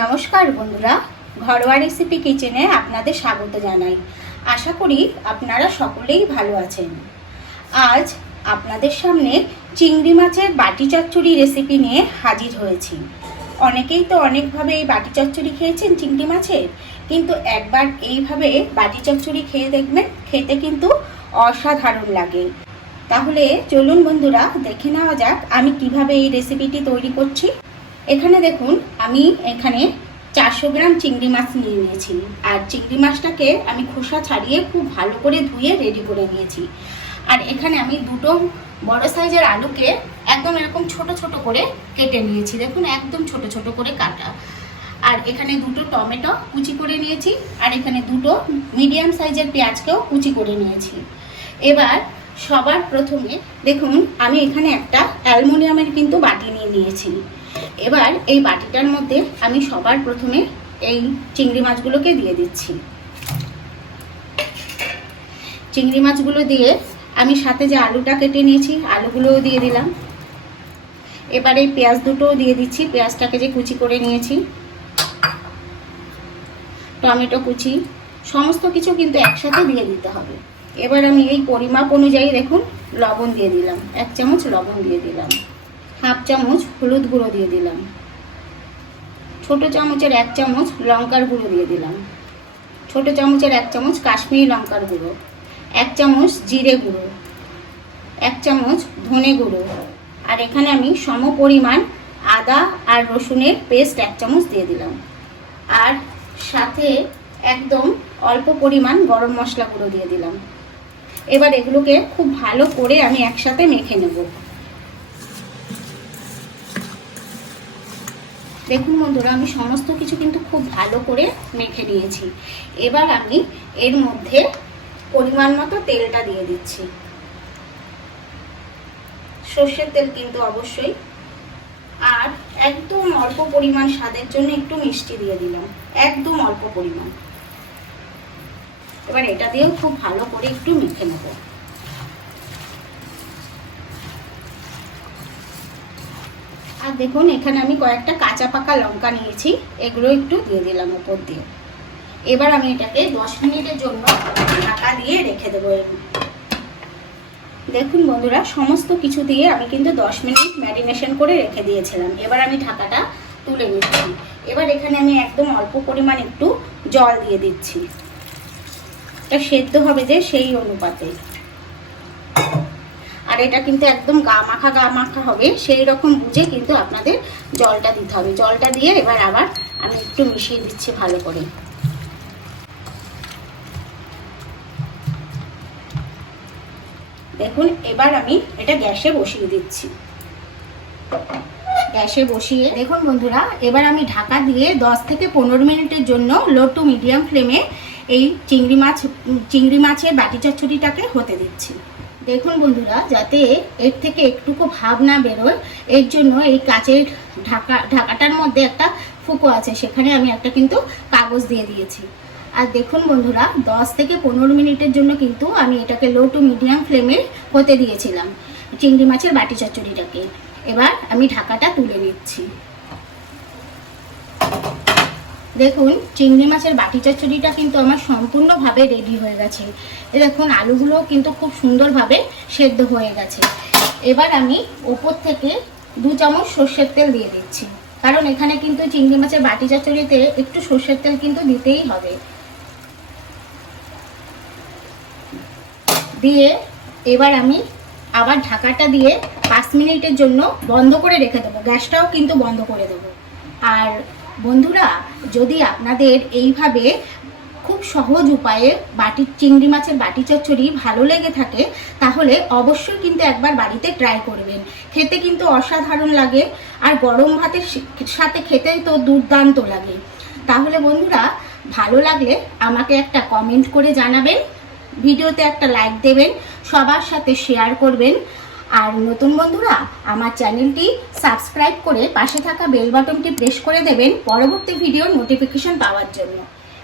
নমস্কার বন্ধুরা, ঘরোয়া রেসিপি কিচেনে আপনাদের স্বাগত জানাই। আশা করি আপনারা সকলেই ভালো আছেন। আজ আপনাদের সামনে চিংড়ি মাছের বাটি চচ্চড়ি রেসিপি নিয়ে হাজির হয়েছি। অনেকেই তো অনেকভাবে এই বাটি চচ্চড়ি খেয়েছেন চিংড়ি মাছের, কিন্তু একবার এইভাবে বাটি চচ্চড়ি খেয়ে দেখবেন, খেতে কিন্তু অসাধারণ লাগে। তাহলে চলুন বন্ধুরা, দেখে নেওয়া যাক আমি কীভাবে এই রেসিপিটি তৈরি করছি। এখানে দেখুন, আমি এখানে চারশো গ্রাম চিংড়ি মাছ নিয়ে নিয়েছি। আর চিংড়ি মাছটাকে আমি খোসা ছাড়িয়ে খুব ভালো করে ধুয়ে রেডি করে নিয়েছি। আর এখানে আমি দুটো বড় সাইজের আলুকে একদম এরকম ছোট ছোট করে কেটে নিয়েছি। দেখুন, একদম ছোট ছোট করে কাটা। আর এখানে দুটো টমেটো কুচি করে নিয়েছি। আর এখানে দুটো মিডিয়াম সাইজের পেঁয়াজকেও কুচি করে নিয়েছি। এবার সবার প্রথমে দেখুন, আমি এখানে একটা অ্যালুমিনিয়ামের কিন্তু বাটি নিয়ে নিয়েছি। এবার এই বাটিটার মধ্যে আমি সবার প্রথমে এই চিংড়ি মাছগুলোকে দিয়ে দিচ্ছি। চিংড়ি মাছগুলো দিয়ে আমি সাথে যে আলুটা কেটে নিয়েছি, আলুগুলোও দিয়ে দিলাম। এবার এই পেঁয়াজ দুটোও দিয়ে দিচ্ছি, পেঁয়াজটাকে যে কুচি করে নিয়েছি। টমেটো কুচি, সমস্ত কিছু কিন্তু একসাথে দিয়ে দিতে হবে। এবার আমি এই পরিমাপ অনুযায়ী দেখুন, লবণ দিয়ে দিলাম, এক চামচ লবণ দিয়ে দিলাম। হাফ চামচ হলুদ গুঁড়ো দিয়ে দিলাম। ছোট চামচের এক চামচ লঙ্কার গুঁড়ো দিয়ে দিলাম। ছোট চামচের এক চামচ কাশ্মীরি লঙ্কার গুঁড়ো। এক চামচ জিরে গুঁড়ো। এক চামচ ধনে গুঁড়ো। আর এখানে আমি সম পরিমাণ আদা আর রসুনের পেস্ট এক চামচ দিয়ে দিলাম। আর সাথে একদম অল্প পরিমাণ গরম মশলা গুঁড়ো দিয়ে দিলাম। এবার এগুলোকে খুব ভালো করে আমি একসাথে মেখে নেব। দেখুন বন্ধুরা, আমি সমস্ত কিছু কিন্তু খুব ভালো করে মেখে নিয়েছি। এবার আমি এর মধ্যে পরিমাণ মতো তেলটা দিয়ে দিচ্ছি। সর্ষের তেল কিন্তু অবশ্যই। আর একদম অল্প পরিমাণ স্বাদের জন্য একটু মিষ্টি দিয়ে দিলাম। একদম অল্প পরিমাণ। এবার এটা দিয়েও খুব ভালো করে একটু মেখে নেব। আর দেখুন, এখানে আমি কয়েকটা কাঁচা পাকা লঙ্কা নিয়েছি। এগুলো একটু দিয়ে দিলাম উপর দিয়ে। এবার আমি এটাকে দশ মিনিটের জন্য ঢাকা দিয়ে রেখে দেবো দেখুন বন্ধুরা, সমস্ত কিছু দিয়ে আমি কিন্তু দশ মিনিট ম্যারিনেশন করে রেখে দিয়েছিলাম। এবার আমি ঢাকাটা তুলে নিচ্ছি। এবার এখানে আমি একদম অল্প পরিমাণ একটু জল দিয়ে দিচ্ছি। এটা সেদ্ধ হবে যে সেই অনুপাতে। আর এটা কিন্তু একদম গা মাখা গা মাখা হবে, সেই রকম বুঝে কিন্তু আপনাদের জলটা দিতে হবে। জলটা দিয়ে এবার আবার আমি একটু মিশিয়ে দিচ্ছি ভালো করে। দেখুন, এবার আমি এটা গ্যাসে বসিয়ে দিচ্ছি। গ্যাসে বসিয়ে, দেখুন বন্ধুরা, এবার আমি ঢাকা দিয়ে 10 থেকে পনেরো মিনিটের জন্য লো টু মিডিয়াম ফ্লেমে এই চিংড়ি মাছ চিংড়ি মাছের বাটি চচ্চড়িটাকে হতে দিচ্ছি। দেখুন বন্ধুরা, যাতে এর থেকে একটুকু ভাব না বেরোয়, এর জন্য এই কাচের ঢাকা, ঢাকাটার মধ্যে একটা ফুকো আছে, সেখানে আমি একটা কিন্তু কাগজ দিয়ে দিয়েছি। আর দেখুন বন্ধুরা 10 থেকে পনেরো মিনিটের জন্য কিন্তু আমি এটাকে লো টু মিডিয়াম ফ্লেমে হতে দিয়েছিলাম, চিংড়ি মাছের বাটি চচ্চড়িটাকে। এবার আমি ঢাকাটা তুলে নিচ্ছি। দেখুন, চিংড়ি মাছের বাটি চচ্চড়িটা কিন্তু আমার সম্পূর্ণভাবে রেডি হয়ে গেছে। দেখুন আলুগুলো কিন্তু খুব সুন্দরভাবে সেদ্ধ হয়ে গেছে। এবার আমি ওপর থেকে দু চামচ সর্ষের তেল দিয়ে দিচ্ছি। কারণ এখানে কিন্তু চিংড়ি মাছের বাটি চচ্চড়িতে একটু সর্ষের তেল কিন্তু দিতেই হবে। দিয়ে এবার আমি আবার ঢাকাটা দিয়ে পাঁচ মিনিটের জন্য বন্ধ করে রেখে দেবো। গ্যাসটাও কিন্তু বন্ধ করে দেবো। আর বন্ধুরা, যদি আপনাদের এইভাবে খুব সহজ উপায়ে বাটি চিংড়ি মাছের বাটি চচ্চড়ি ভালো লেগে থাকে, তাহলে অবশ্যই কিন্তু একবার বাড়িতে ট্রাই করবেন। খেতে কিন্তু অসাধারণ লাগে, আর গরম ভাতের সাথে খেতে তো দুর্দান্ত লাগে। তাহলে বন্ধুরা, ভালো লাগলে আমাকে একটা কমেন্ট করে জানাবেন, ভিডিওতে একটা লাইক দেবেন, সবার সাথে শেয়ার করবেন আর নতুন বন্ধুরা, আমার চ্যানেলটি সাবস্ক্রাইব করে পাশে থাকা বেল বাটনটি প্রেস করে দেবেন পরবর্তী ভিডিওর নোটিফিকেশন পাওয়ার জন্য।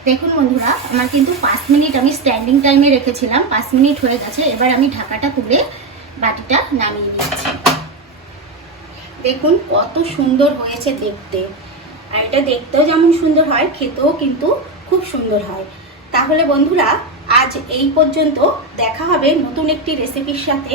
দেখুন বন্ধুরা, আমার কিন্তু পাঁচ মিনিট আমি স্ট্যান্ডিং টাইমে রেখেছিলাম, পাঁচ মিনিট হয়ে গেছে, এবার আমি ঢাকাটা তুলে বাটিটা নামিয়ে নিচ্ছি। দেখুন কত সুন্দর হয়েছে দেখতে। আর এটা দেখতেও যেমন সুন্দর হয়, খেতেও কিন্তু খুব সুন্দর হয়। তাহলে বন্ধুরা, আজ এই পর্যন্ত দেখা হবে নতুন একটি রেসিপির সাথে।